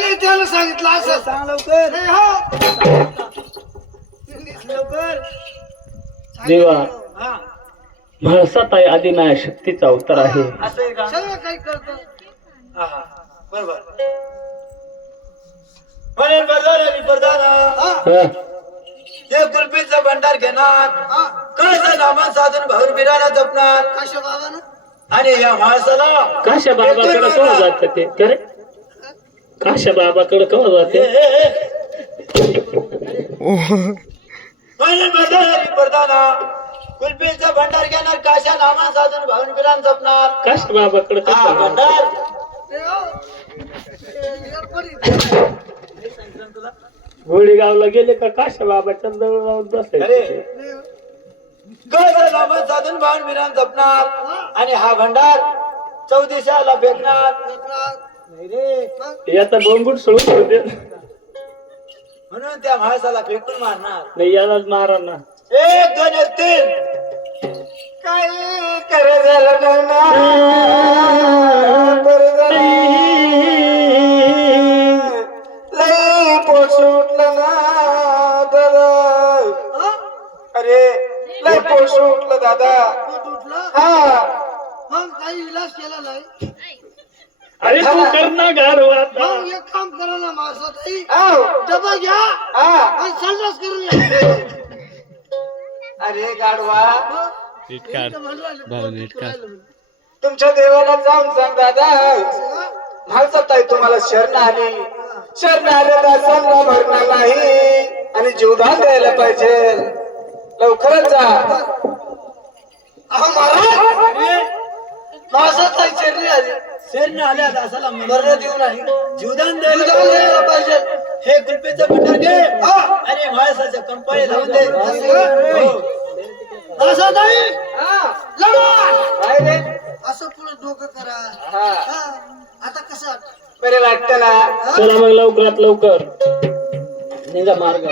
नाही त्याला सांगितलं असं सांग लवकर. नाही हो लवकर. देवा हा म्हाळसात आहे आदिनाय शक्तीचा अवतार आहे. असं आहे का? सगळं काही करतो हा हा बरोबर. म्हणेन बाजाराने प्रधाना हा. हे कुल्फीचं भंडार घेणार हा कसं नामान साधून भाऊर बिराला जपणार कशा बाबानं आणि या माणसाला काशा बाबाकडे केव्हा जात ते करे काशा बाबाकडे केव्हा जाते म्हणेन बाजाराने प्रधाना कुल्फीचं भंडार घेणार काशा नामान साधून भाऊर बिराला जपणार काशा बाबाकडे हा कसं भंडार ते हो ते एअरपोर्ट घोडेगावला गेले का काशा बाबाच्या जवळ जाऊन अरे बसायचे. कसं नामान साधून भाऊर बिराला जपणार आणि हा भंडार चौदिशाला फेकणार नाही रे याचा बोंबूट सोडून होते म्हणून त्या माणसाला फेकून मारणार. नाही यालाच मारा ना. 1 2 3 काही कर झालं ना लई पोट सुटलं ना दादा. अरे लई पोट सुटलं दादा. उठला हा मग काही इलाज केला नाही अरे तू कर ना गार आता. मग एक काम करा ना माणसाताई आव. डबा घ्या हा आणि संडास करून या अरे गाडवा नीट काढ. भाऊ नीट काढ. तुमच्या देवाला जाऊन सांग दादा माणसात आहे तुम्हाला शरण आले तर सांगा भरणार नाही आणि जीवदान द्यायला पाहिजे. लवकरच जा. अहो महाराज माणसाताई चेरणी आली शरण आल्या दासाला मरण देऊ नाही जीवदान जीवदान द्यायला पाहिजे हे कुल्फीचं भंडार घे आणि माणसाच्या कंपाळी लावून दे. हो. माणसाताई हा. लढा काय रे? असं पुढे डोकं करा हा. हा. आता कसं बरे वाटतं ना. चला मग लवकरात लवकर निघा मार्ग.